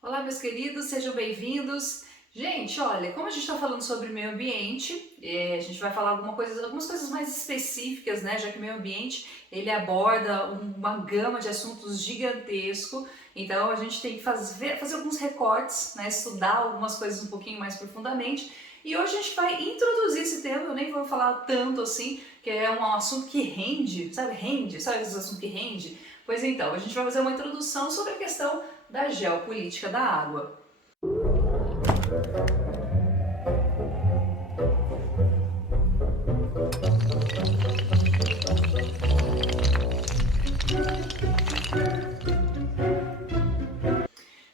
Olá, meus queridos, sejam bem-vindos. Gente, olha, como a gente está falando sobre meio ambiente, a gente vai falar algumas coisas mais específicas, né? Já que meio ambiente ele aborda uma gama de assuntos gigantesco, então a gente tem que fazer alguns recortes, né? Estudar algumas coisas um pouquinho mais profundamente. E hoje a gente vai introduzir esse tema, eu nem vou falar tanto assim, que é um assunto que rende, sabe? Rende, sabe esse assunto que rende? Pois então, a gente vai fazer uma introdução sobre a questão da geopolítica da água.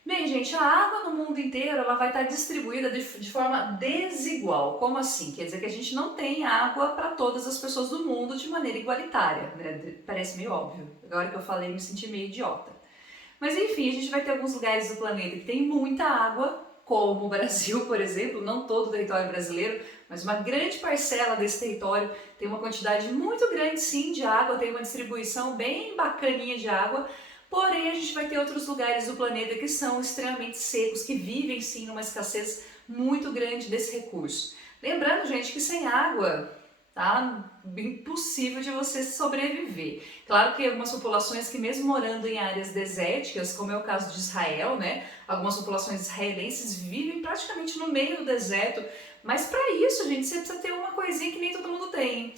Bem, gente, a água no mundo inteiro ela vai estar distribuída de forma desigual. Como assim? Quer dizer que a gente não tem água para todas as pessoas do mundo de maneira igualitária, né? Parece meio óbvio. Agora que eu falei, me senti meio idiota. Mas enfim, a gente vai ter alguns lugares do planeta que tem muita água, como o Brasil, por exemplo, não todo o território brasileiro, mas uma grande parcela desse território tem uma quantidade muito grande sim de água, tem uma distribuição bem bacaninha de água. Porém, a gente vai ter outros lugares do planeta que são extremamente secos, que vivem sim numa escassez muito grande desse recurso. Lembrando, gente, que sem água tá impossível de você sobreviver. Claro que algumas populações que mesmo morando em áreas desérticas, como é o caso de Israel, né, algumas populações israelenses vivem praticamente no meio do deserto, mas para isso, gente, você precisa ter uma coisinha que nem todo mundo tem.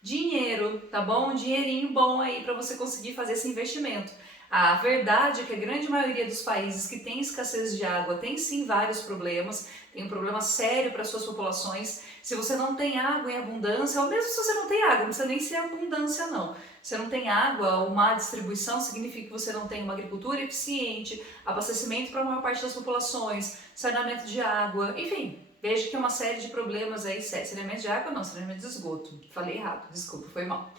Dinheiro, tá bom? Um dinheirinho bom aí para você conseguir fazer esse investimento. A verdade é que a grande maioria dos países que tem escassez de água tem sim vários problemas, tem um problema sério para suas populações. Se você não tem água em abundância, ou mesmo se você não tem água, não precisa nem ser abundância não. Se você não tem água ou má distribuição, significa que você não tem uma agricultura eficiente, abastecimento para a maior parte das populações, saneamento de água, enfim, vejo que é uma série de problemas aí, saneamento de água não, saneamento de esgoto. Falei errado, desculpa, foi mal.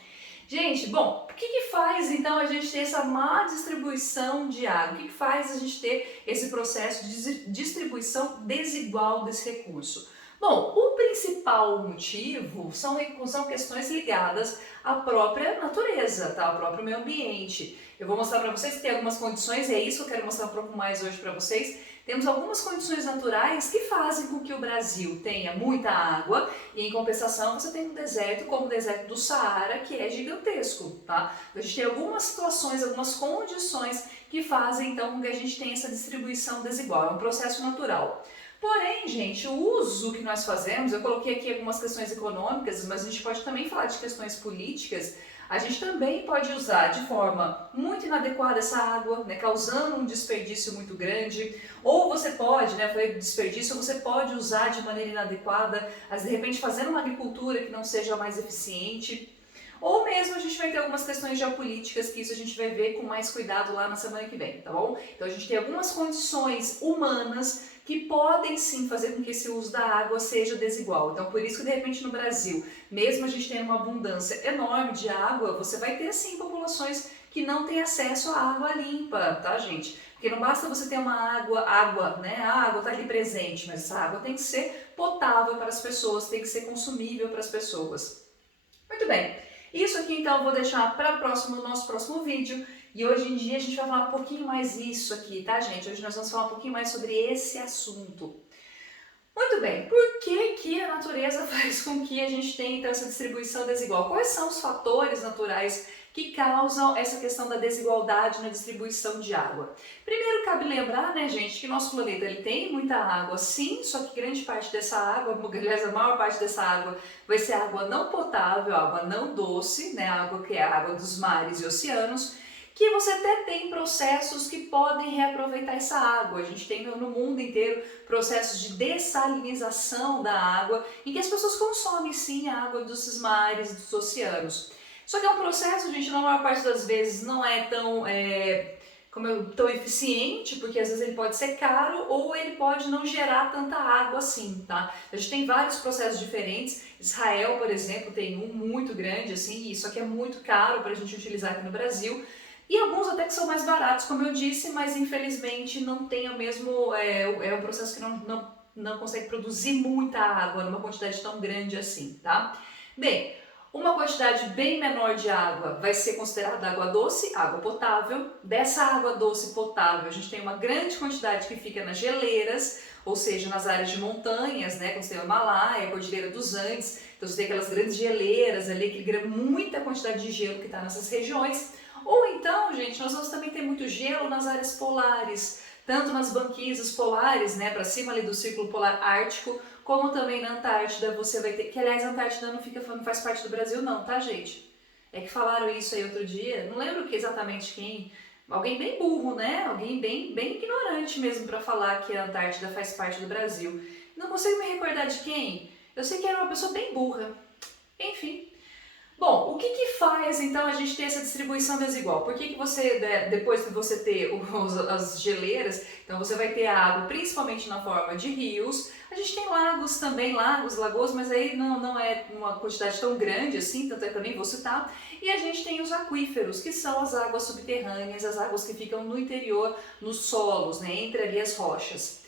Gente, bom, o que faz então a gente ter essa má distribuição de água? O que faz a gente ter esse processo de distribuição desigual desse recurso? Bom, o principal motivo são questões ligadas à própria natureza, tá? Ao próprio meio ambiente. Eu vou mostrar para vocês que tem algumas condições, e é isso que eu quero mostrar um pouco mais hoje para vocês. Temos algumas condições naturais que fazem com que o Brasil tenha muita água e, em compensação, você tem um deserto como o deserto do Saara, que é gigantesco, tá? A gente tem algumas situações, algumas condições que fazem, então, com que a gente tenha essa distribuição desigual. É um processo natural. Porém, gente, o uso que nós fazemos, eu coloquei aqui algumas questões econômicas, mas a gente pode também falar de questões políticas. A gente também pode usar de forma muito inadequada essa água, né, causando um desperdício muito grande. Ou você pode, né, eu falei de desperdício, você pode usar de maneira inadequada, mas de repente fazendo uma agricultura que não seja mais eficiente. Ou mesmo a gente vai ter algumas questões geopolíticas, que isso a gente vai ver com mais cuidado lá na semana que vem, tá bom? Então a gente tem algumas condições humanas que podem sim fazer com que esse uso da água seja desigual. Então por isso que de repente no Brasil, mesmo a gente tendo uma abundância enorme de água, você vai ter sim populações que não têm acesso à água limpa, tá, gente? Porque não basta você ter uma água, né? A água está ali presente, mas essa água tem que ser potável para as pessoas, tem que ser consumível para as pessoas. Muito bem, isso aqui então eu vou deixar para o nosso próximo vídeo. E hoje em dia a gente vai falar um pouquinho mais isso aqui, tá, gente? Hoje nós vamos falar um pouquinho mais sobre esse assunto. Muito bem, por que a natureza faz com que a gente tenha então essa distribuição desigual? Quais são os fatores naturais que causam essa questão da desigualdade na distribuição de água? Primeiro, cabe lembrar, né, gente, que nosso planeta ele tem muita água, sim, só que grande parte dessa água, aliás, a maior parte dessa água vai ser água não potável, água não doce, né, água que é a água dos mares e oceanos, que você até tem processos que podem reaproveitar essa água. A gente tem no mundo inteiro processos de dessalinização da água, em que as pessoas consomem sim a água dos mares, dos oceanos. Só que é um processo, gente, na maior parte das vezes não é tão eficiente, porque às vezes ele pode ser caro ou ele pode não gerar tanta água assim, tá? A gente tem vários processos diferentes. Israel, por exemplo, tem um muito grande assim, e isso aqui é muito caro para a gente utilizar aqui no Brasil. E alguns até que são mais baratos, como eu disse, mas infelizmente não tem o mesmo. É um processo que não consegue produzir muita água numa quantidade tão grande assim, tá? Bem, Uma quantidade bem menor de água vai ser considerada água doce, água potável. Dessa água doce potável, a gente tem uma grande quantidade que fica nas geleiras, ou seja, nas áreas de montanhas, né, como você tem o Himalaia, a Cordilheira dos Andes. Então você tem aquelas grandes geleiras ali, muita quantidade de gelo que está nessas regiões. Ou então, gente, nós vamos também ter muito gelo nas áreas polares, tanto nas banquisas polares, né, para cima ali do Círculo Polar Ártico, como também na Antártida você vai ter, que aliás a Antártida não faz parte do Brasil não, tá gente? É que falaram isso aí outro dia, não lembro que exatamente quem, alguém bem burro, né? Alguém bem ignorante mesmo para falar que a Antártida faz parte do Brasil. Não consigo me recordar de quem, eu sei que era uma pessoa bem burra, enfim. Bom, o que que faz então a gente ter essa distribuição desigual? Por que que você, depois de você ter as geleiras, então você vai ter a água principalmente na forma de rios, a gente tem lagos também, lagos, lagoas, mas aí não é uma quantidade tão grande assim, tanto é que eu nem vou citar, e a gente tem os aquíferos, que são as águas subterrâneas, as águas que ficam no interior, nos solos, né, entre ali as rochas.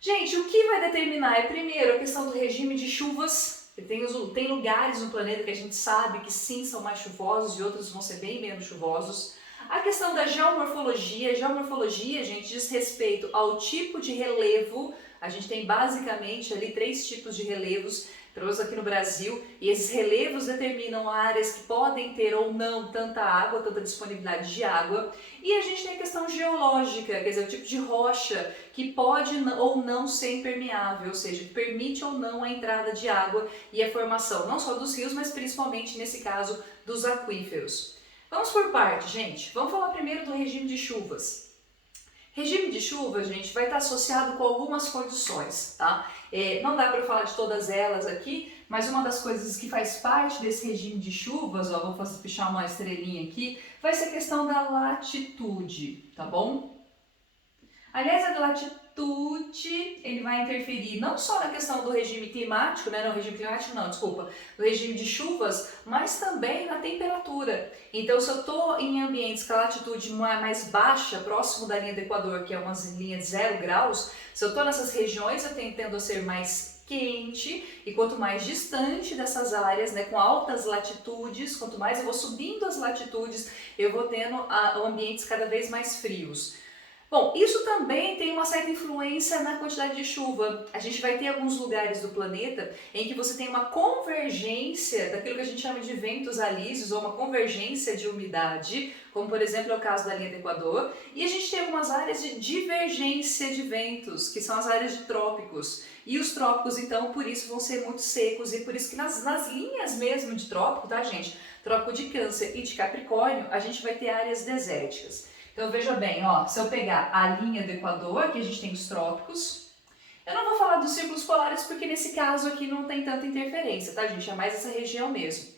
Gente, o que vai determinar é primeiro a questão do regime de chuvas. Tem lugares no planeta que a gente sabe que sim são mais chuvosos e outros vão ser bem menos chuvosos. A questão da geomorfologia. Geomorfologia, gente, diz respeito ao tipo de relevo. A gente tem basicamente ali 3 tipos de relevos, pelo menos aqui no Brasil, e esses relevos determinam áreas que podem ter ou não tanta água, tanta disponibilidade de água. E a gente tem a questão geológica, quer dizer, o tipo de rocha que pode ou não ser impermeável, ou seja, que permite ou não a entrada de água e a formação não só dos rios, mas principalmente nesse caso dos aquíferos. Vamos por parte, gente. Vamos falar primeiro do regime de chuvas. Regime de chuva, gente, vai estar associado com algumas condições, tá? Não dá para falar de todas elas aqui, mas uma das coisas que faz parte desse regime de chuvas, ó, vou puxar uma estrelinha aqui, vai ser a questão da latitude, tá bom? Aliás, a latitude ele vai interferir não só na questão do regime climático, né, no regime climático não, desculpa, do regime de chuvas, mas também na temperatura. Então, se eu estou em ambientes com a latitude mais baixa, próximo da linha do Equador, que é uma linha de 0 graus, se eu estou nessas regiões, eu tendo a ser mais quente, e quanto mais distante dessas áreas, né, com altas latitudes, quanto mais eu vou subindo as latitudes, eu vou tendo ambientes cada vez mais frios. Bom, isso também tem uma certa influência na quantidade de chuva. A gente vai ter alguns lugares do planeta em que você tem uma convergência daquilo que a gente chama de ventos alísios ou uma convergência de umidade, como por exemplo é o caso da linha do Equador, e a gente tem algumas áreas de divergência de ventos, que são as áreas de trópicos. E os trópicos, então, por isso vão ser muito secos e por isso que nas linhas mesmo de trópico, tá, gente? Trópico de Câncer e de Capricórnio, a gente vai ter áreas desérticas. Então veja bem, ó, se eu pegar a linha do Equador, aqui a gente tem os trópicos. Eu não vou falar dos círculos polares porque nesse caso aqui não tem tanta interferência, tá, gente? É mais essa região mesmo.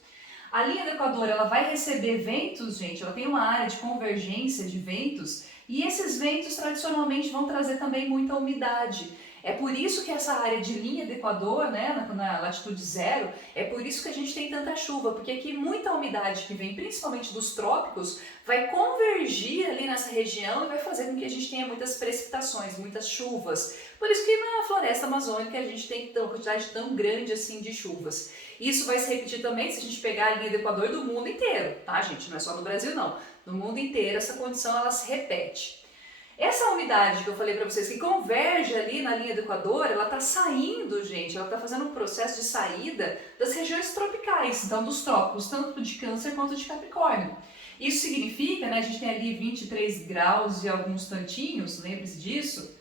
A linha do Equador, ela vai receber ventos, gente, ela tem uma área de convergência de ventos e esses ventos tradicionalmente vão trazer também muita umidade. É por isso que essa área de linha do Equador, né, na latitude 0, é por isso que a gente tem tanta chuva, porque aqui muita umidade que vem principalmente dos trópicos vai convergir ali nessa região e vai fazer com que a gente tenha muitas precipitações, muitas chuvas. Por isso que na floresta amazônica a gente tem uma quantidade tão grande assim de chuvas. Isso vai se repetir também se a gente pegar a linha do Equador do mundo inteiro, tá, gente? Não é só no Brasil não. No mundo inteiro essa condição ela se repete. Essa umidade que eu falei para vocês, que converge ali na linha do Equador, ela está saindo, gente, ela está fazendo um processo de saída das regiões tropicais, então dos trópicos, tanto de Câncer quanto de Capricórnio. Isso significa, né, a gente tem ali 23 graus e alguns tantinhos, lembre-se disso.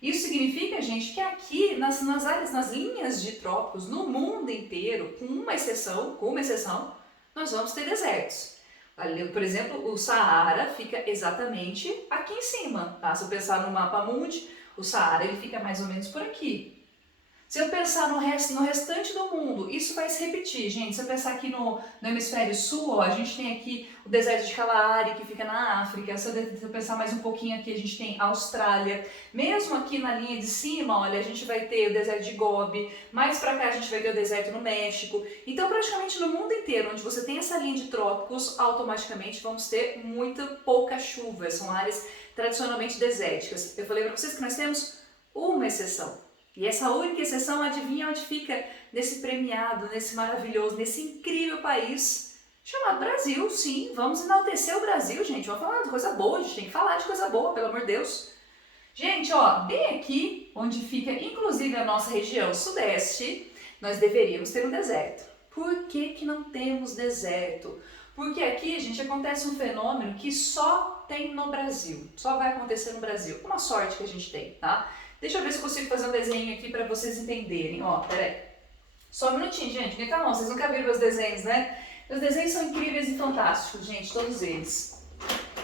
Isso significa, gente, que aqui nas áreas, nas linhas de trópicos, no mundo inteiro, com uma exceção, nós vamos ter desertos. Ali, por exemplo, o Saara fica exatamente aqui em cima, tá? Se eu pensar no mapa mundi, o Saara ele fica mais ou menos por aqui. Se eu pensar no restante do mundo, isso vai se repetir, gente. Se eu pensar aqui no hemisfério sul, ó, a gente tem aqui o deserto de Kalahari, que fica na África. Se eu pensar mais um pouquinho aqui, a gente tem a Austrália. Mesmo aqui na linha de cima, olha, a gente vai ter o deserto de Gobi. Mais pra cá a gente vai ter o deserto no México. Então, praticamente no mundo inteiro, onde você tem essa linha de trópicos, automaticamente vamos ter muita pouca chuva. São áreas tradicionalmente desérticas. Eu falei pra vocês que nós temos uma exceção. E essa única exceção, adivinha onde fica? Nesse premiado, nesse maravilhoso, nesse incrível país chamado Brasil. Sim, vamos enaltecer o Brasil, gente. Vamos falar de coisa boa, a gente tem que falar de coisa boa, pelo amor de Deus. Gente, ó, bem aqui, onde fica inclusive a nossa região sudeste, nós deveríamos ter um deserto. Por que que não temos deserto? Porque aqui, gente, acontece um fenômeno que só tem no Brasil, só vai acontecer no Brasil. Uma sorte que a gente tem, tá? Deixa eu ver se eu consigo fazer um desenho aqui para vocês entenderem. Ó, peraí. Só um minutinho, gente. Fica calma, vocês nunca viram meus desenhos, né? Meus desenhos são incríveis e fantásticos, gente, todos eles.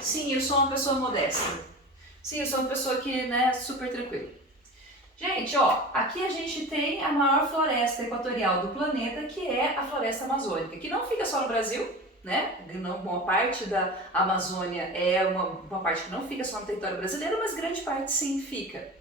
Sim, eu sou uma pessoa modesta. Sim, eu sou uma pessoa que, né, super tranquila. Gente, ó, aqui a gente tem a maior floresta equatorial do planeta, que é a floresta amazônica, que não fica só no Brasil, né? Uma parte da Amazônia é uma parte que não fica só no território brasileiro, mas grande parte sim fica.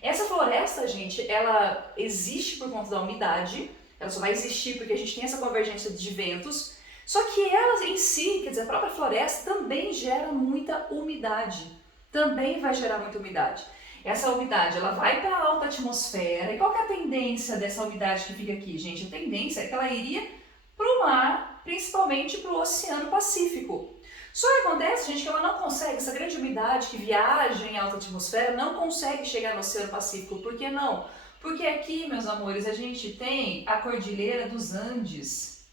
Essa floresta, gente, ela existe por conta da umidade, ela só vai existir porque a gente tem essa convergência de ventos, só que ela em si, quer dizer, a própria floresta também gera muita umidade, também vai gerar muita umidade. Essa umidade, ela vai para a alta atmosfera, e qual que é a tendência dessa umidade que fica aqui, gente? A tendência é que ela iria para o mar, principalmente para o Oceano Pacífico. Só que acontece, gente, que ela não consegue, essa grande umidade que viaja em alta atmosfera não consegue chegar no Oceano Pacífico. Por que não? Porque aqui, meus amores, a gente tem a Cordilheira dos Andes.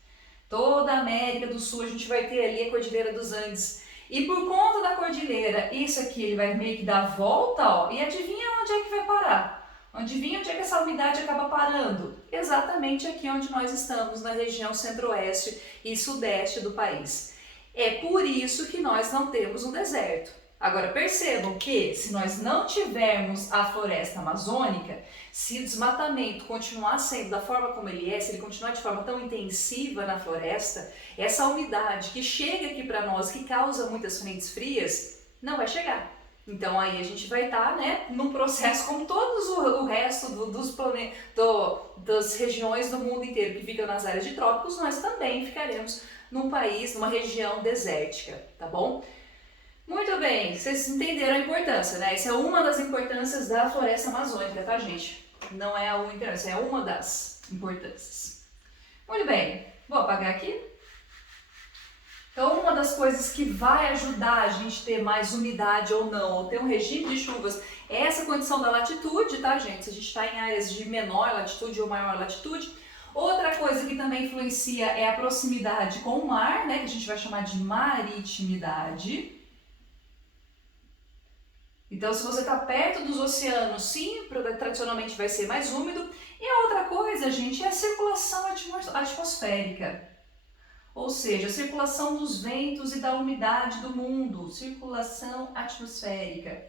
Toda a América do Sul a gente vai ter ali a Cordilheira dos Andes. E por conta da cordilheira, isso aqui ele vai meio que dar a volta, ó, e adivinha onde é que vai parar? Adivinha onde é que essa umidade acaba parando? Exatamente aqui onde nós estamos, na região centro-oeste e sudeste do país. É por isso que nós não temos um deserto. Agora percebam que se nós não tivermos a floresta amazônica, se o desmatamento continuar sendo da forma como ele é, se ele continuar de forma tão intensiva na floresta, essa umidade que chega aqui para nós, que causa muitas frentes frias, não vai chegar. Então aí a gente vai estar, né, num processo como todos o resto das regiões do mundo inteiro que ficam nas áreas de trópicos, nós também ficaremos num país, numa região desértica, tá bom? Muito bem, vocês entenderam a importância, né? Essa é uma das importâncias da floresta amazônica, tá, gente? Não é a única, essa é uma das importâncias. Muito bem, vou apagar aqui. Então, uma das coisas que vai ajudar a gente ter mais umidade ou não, ou ter um regime de chuvas, é essa condição da latitude, tá, gente? Se a gente está em áreas de menor latitude ou maior latitude. Outra coisa que também influencia é a proximidade com o mar, né? Que a gente vai chamar de maritimidade. Então, se você está perto dos oceanos, sim, tradicionalmente vai ser mais úmido. E a outra coisa, gente, é a circulação atmosférica. Ou seja, a circulação dos ventos e da umidade do mundo. Circulação atmosférica.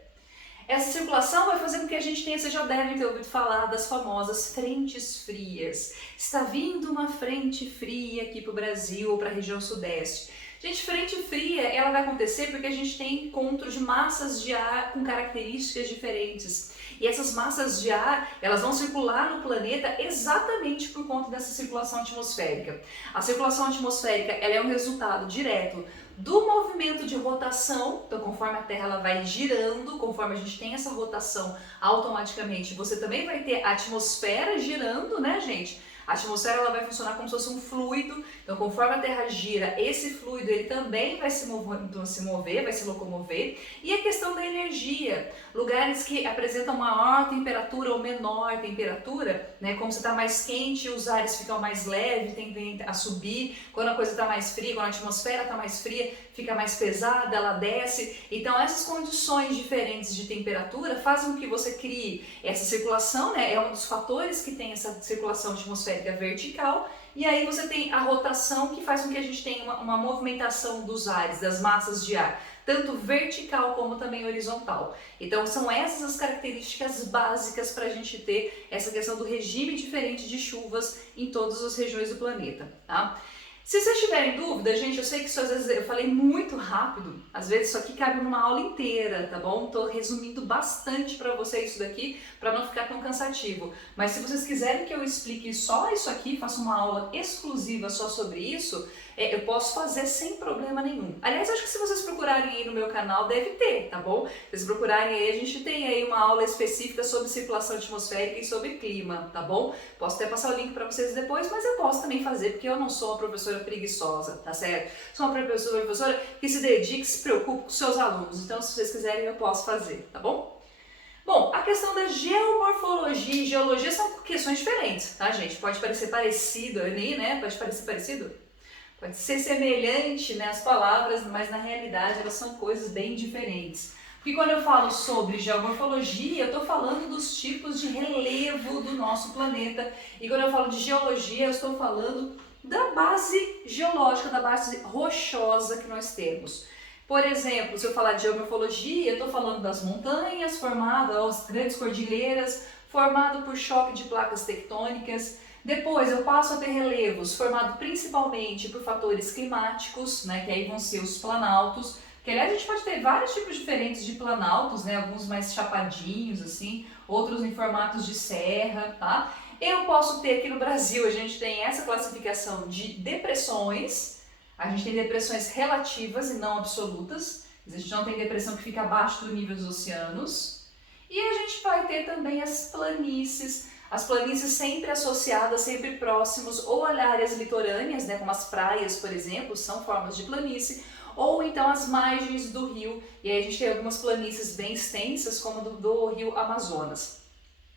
Essa circulação vai fazer com que a gente tenha, vocês já devem ter ouvido falar das famosas frentes frias. Está vindo uma frente fria aqui para o Brasil ou para a região sudeste. Gente, frente fria, ela vai acontecer porque a gente tem encontro de massas de ar com características diferentes. E essas massas de ar, elas vão circular no planeta exatamente por conta dessa circulação atmosférica. A circulação atmosférica, ela é um resultado direto do movimento de rotação. Então, conforme a Terra ela vai girando, conforme a gente tem essa rotação, automaticamente você também vai ter a atmosfera girando, né, gente? A atmosfera ela vai funcionar como se fosse um fluido, então conforme a Terra gira, esse fluido ele também vai se mover, vai se locomover. E a questão da energia, lugares que apresentam maior temperatura ou menor temperatura, né, como se está mais quente, os ares ficam mais leves, tendem a subir. Quando a coisa está mais fria, quando a atmosfera está mais fria, fica mais pesada, ela desce. Então essas condições diferentes de temperatura fazem com que você crie essa circulação, né, é um dos fatores que tem essa circulação atmosférica vertical, e aí você tem a rotação que faz com que a gente tenha uma movimentação dos ares, das massas de ar, tanto vertical como também horizontal. Então são essas as características básicas para a gente ter essa questão do regime diferente de chuvas em todas as regiões do planeta, tá? Se vocês tiverem dúvida, gente, eu sei que isso às vezes eu falei muito rápido, às vezes isso aqui cabe numa aula inteira, tá bom? Tô resumindo bastante para vocês isso daqui, para não ficar tão cansativo. Mas se vocês quiserem que eu explique só isso aqui, faça uma aula exclusiva só sobre isso, eu posso fazer sem problema nenhum. Aliás, acho que se vocês procurarem aí no meu canal, deve ter, tá bom? Se vocês procurarem aí, a gente tem aí uma aula específica sobre circulação atmosférica e sobre clima, tá bom? Posso até passar o link para vocês depois, mas eu posso também fazer, porque eu não sou uma professora preguiçosa, tá certo? Sou uma professora que se dedica, se preocupa com os seus alunos, então se vocês quiserem eu posso fazer, tá bom? Bom, a questão da geomorfologia e geologia são questões diferentes, tá, gente? Pode parecer parecido ali, né? Pode parecer parecido? Pode ser semelhante, né, as palavras, mas na realidade elas são coisas bem diferentes. Porque quando eu falo sobre geomorfologia, eu estou falando dos tipos de relevo do nosso planeta. E quando eu falo de geologia, eu estou falando da base geológica, da base rochosa que nós temos. Por exemplo, se eu falar de geomorfologia, eu estou falando das montanhas formadas, as grandes cordilheiras, formado por choque de placas tectônicas. Depois eu passo a ter relevos formados principalmente por fatores climáticos, né, que aí vão ser os planaltos, que aliás a gente pode ter vários tipos diferentes de planaltos, né, alguns mais chapadinhos assim, outros em formatos de serra, tá? Eu posso ter aqui no Brasil, a gente tem essa classificação de depressões. A gente tem depressões relativas e não absolutas. A gente não tem depressão que fica abaixo do nível dos oceanos. E a gente vai ter também as planícies sempre associadas, sempre próximos, ou a áreas litorâneas, né, como as praias, por exemplo, são formas de planície, ou então as margens do rio. E aí a gente tem algumas planícies bem extensas, como do rio Amazonas.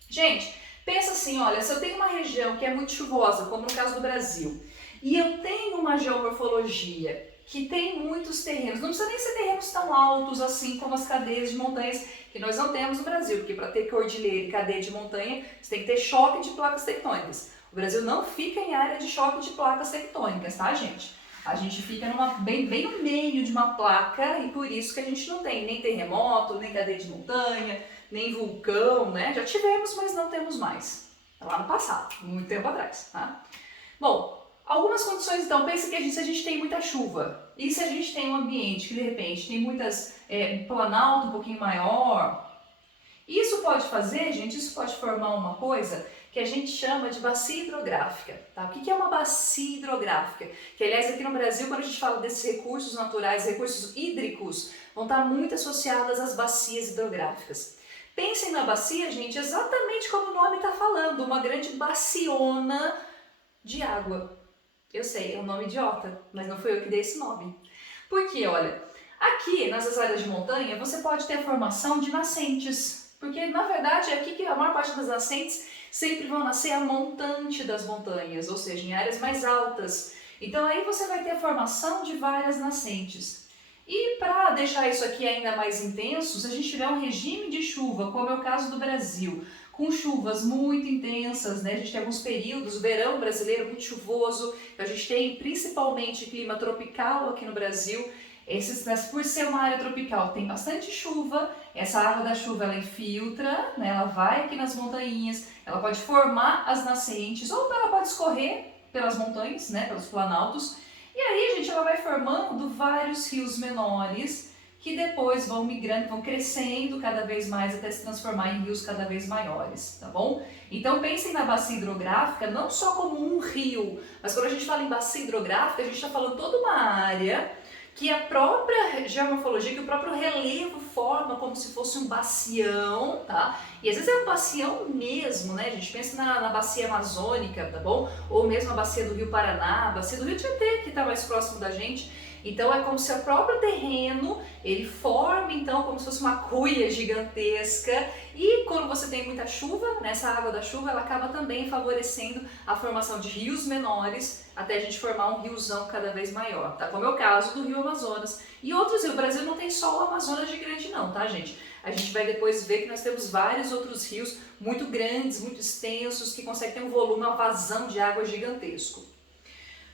Gente, pensa assim, olha, se eu tenho uma região que é muito chuvosa, como no caso do Brasil, e eu tenho uma geomorfologia que tem muitos terrenos, não precisa nem ser terrenos tão altos assim como as cadeias de montanhas que nós não temos no Brasil, porque para ter cordilheira e cadeia de montanha, você tem que ter choque de placas tectônicas. O Brasil não fica em área de choque de placas tectônicas, tá, gente? A gente fica bem no meio de uma placa e por isso que a gente não tem nem terremoto, nem cadeia de montanha, nem vulcão, né? Já tivemos, mas não temos mais. Lá no passado, muito tempo atrás, tá? Bom, algumas condições, então, pense que se a gente tem muita chuva e se a gente tem um ambiente que de repente tem muitas planalto um pouquinho maior, isso pode fazer, gente, isso pode formar uma coisa que a gente chama de bacia hidrográfica, tá? O que é uma bacia hidrográfica? Que aliás aqui no Brasil, quando a gente fala desses recursos naturais, recursos hídricos, vão estar muito associadas às bacias hidrográficas. Pensem na bacia, gente, exatamente como o nome está falando, uma grande baciona de água. Eu sei, é um nome idiota, mas não fui eu que dei esse nome. Porque, olha, aqui nessas áreas de montanha você pode ter a formação de nascentes. Porque, na verdade, é aqui que a maior parte das nascentes sempre vão nascer a montante das montanhas, ou seja, em áreas mais altas. Então aí você vai ter a formação de várias nascentes. E para deixar isso aqui ainda mais intenso, se a gente tiver um regime de chuva, como é o caso do Brasil, com chuvas muito intensas, né? A gente tem alguns períodos, o verão brasileiro muito chuvoso, a gente tem principalmente clima tropical aqui no Brasil. Por ser uma área tropical, tem bastante chuva, essa água da chuva ela infiltra, né? Ela vai aqui nas montanhas, ela pode formar as nascentes, ou ela pode escorrer pelas montanhas, né? Pelos planaltos, e aí, gente, ela vai formando vários rios menores, que depois vão migrando, vão crescendo cada vez mais até se transformar em rios cada vez maiores, tá bom? Então pensem na bacia hidrográfica não só como um rio, mas quando a gente fala em bacia hidrográfica, a gente está falando toda uma área que a própria geomorfologia, que o próprio relevo forma como se fosse um bacião, tá? E às vezes é um bacião mesmo, né? A gente pensa na bacia amazônica, tá bom? Ou mesmo a bacia do Rio Paraná, a bacia do Rio Tietê, que está mais próximo da gente. Então é como se o próprio terreno, ele forma então como se fosse uma cuia gigantesca e quando você tem muita chuva, nessa água da chuva, ela acaba também favorecendo a formação de rios menores até a gente formar um riozão cada vez maior, tá? Como é o caso do Rio Amazonas e outros rios. O Brasil não tem só o Amazonas gigante não, tá, gente? A gente vai depois ver que nós temos vários outros rios muito grandes, muito extensos, que conseguem ter um volume, uma vazão de água gigantesco.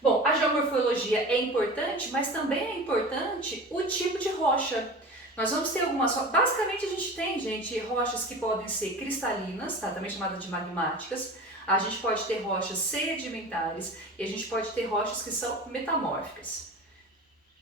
Bom, a geomorfologia é importante, mas também é importante o tipo de rocha. Nós vamos ter algumas rochas, basicamente a gente tem, gente, rochas que podem ser cristalinas, tá? Também chamadas de magmáticas. A gente pode ter rochas sedimentares e a gente pode ter rochas que são metamórficas.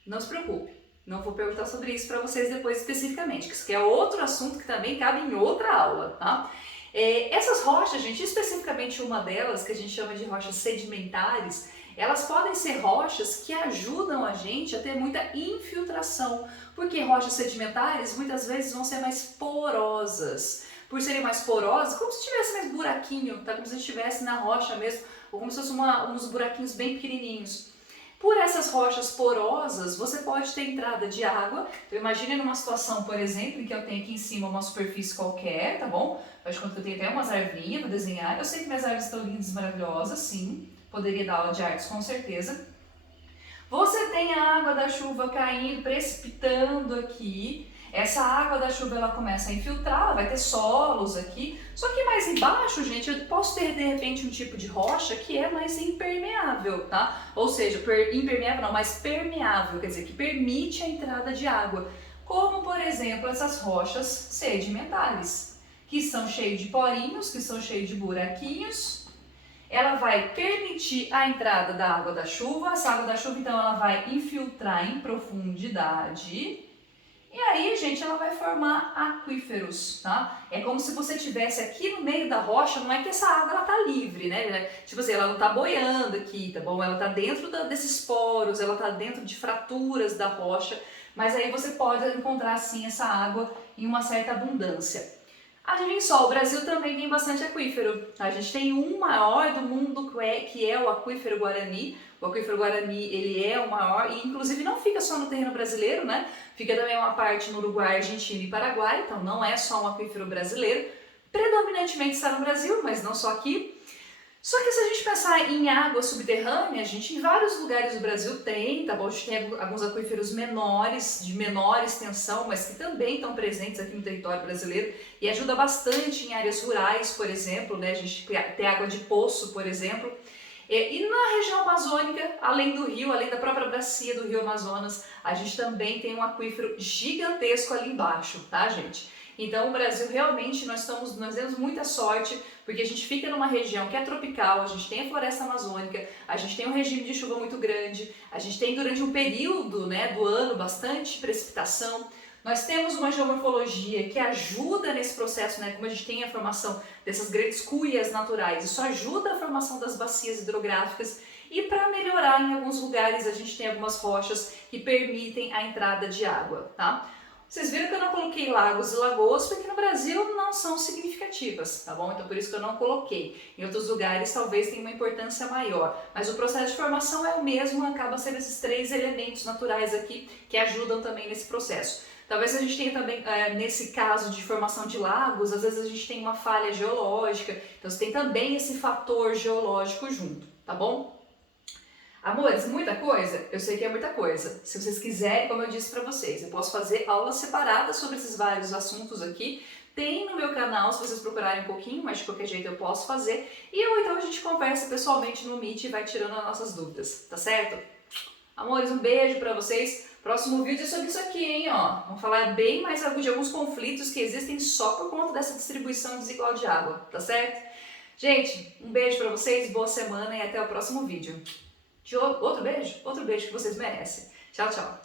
Não se preocupe, não vou perguntar sobre isso para vocês depois especificamente, que isso aqui é outro assunto que também cabe em outra aula, tá? Essas rochas, gente, especificamente uma delas, que a gente chama de rochas sedimentares, Elas podem ser rochas que ajudam a gente a ter muita infiltração, porque rochas sedimentares muitas vezes vão ser mais porosas. Por serem mais porosas, como se tivesse mais buraquinho, tá? Como se estivesse na rocha mesmo, ou como se fosse uns buraquinhos bem pequenininhos. Por essas rochas porosas, você pode ter entrada de água. Então, imagine numa situação, por exemplo, em que eu tenho aqui em cima uma superfície qualquer, tá bom? Faz de conta que eu tenho até umas arvinhas para desenhar. Eu sei que minhas árvores estão lindas, maravilhosas, sim. Poderia dar aula de artes, com certeza. Você tem a água da chuva caindo, precipitando aqui. Essa água da chuva ela começa a infiltrar, ela vai ter solos aqui. Só que mais embaixo, gente, eu posso ter de repente um tipo de rocha que é mais impermeável, tá? Ou seja, impermeável não, mais permeável, quer dizer, que permite a entrada de água. Como, por exemplo, essas rochas sedimentares, que são cheias de porinhos, que são cheios de buraquinhos. Ela vai permitir a entrada da água da chuva. Essa água da chuva, então, ela vai infiltrar em profundidade. E aí, gente, ela vai formar aquíferos, tá? É como se você tivesse aqui no meio da rocha, não é que essa água ela tá livre, né? Tipo assim, ela não tá boiando aqui, tá bom? Ela tá dentro desses poros, ela tá dentro de fraturas da rocha, mas aí você pode encontrar, assim, essa água em uma certa abundância. Adivinha só, o Brasil também tem bastante aquífero. A gente tem um maior do mundo que é o aquífero Guarani. O aquífero Guarani, ele é o maior e inclusive não fica só no terreno brasileiro, né? Fica também uma parte no Uruguai, Argentina e Paraguai, então não é só um aquífero brasileiro. Predominantemente está no Brasil, mas não só aqui. Só que se a gente pensar em água subterrânea, a gente em vários lugares do Brasil tem, tá bom? A gente tem alguns aquíferos menores, de menor extensão, mas que também estão presentes aqui no território brasileiro e ajuda bastante em áreas rurais, por exemplo, né? A gente tem água de poço, por exemplo. E na região amazônica, além do rio, além da própria bacia do rio Amazonas, a gente também tem um aquífero gigantesco ali embaixo, tá, gente? Então o Brasil realmente, nós temos muita sorte, porque a gente fica numa região que é tropical, a gente tem a floresta amazônica, a gente tem um regime de chuva muito grande, a gente tem durante um período, né, do ano bastante precipitação. Nós temos uma geomorfologia que ajuda nesse processo, né, como a gente tem a formação dessas grandes cuias naturais, isso ajuda a formação das bacias hidrográficas e para melhorar em alguns lugares a gente tem algumas rochas que permitem a entrada de água, tá? Vocês viram que eu não coloquei lagos e lagoas porque no Brasil não são significativas, tá bom? Então por isso que eu não coloquei. Em outros lugares talvez tenha uma importância maior, mas o processo de formação é o mesmo, acaba sendo esses três elementos naturais aqui que ajudam também nesse processo. Talvez a gente tenha também, nesse caso de formação de lagos, às vezes a gente tem uma falha geológica, então você tem também esse fator geológico junto, tá bom? Amores, muita coisa? Eu sei que é muita coisa. Se vocês quiserem, como eu disse pra vocês, eu posso fazer aulas separadas sobre esses vários assuntos aqui. Tem no meu canal, se vocês procurarem um pouquinho, mas de qualquer jeito eu posso fazer. Ou então a gente conversa pessoalmente no Meet e vai tirando as nossas dúvidas, tá certo? Amores, um beijo pra vocês. Próximo vídeo é sobre isso aqui, hein, ó. Vamos falar bem mais de alguns conflitos que existem só por conta dessa distribuição desigual de água, tá certo? Gente, um beijo pra vocês, boa semana e até o próximo vídeo. Outro beijo que vocês merecem. Tchau, tchau.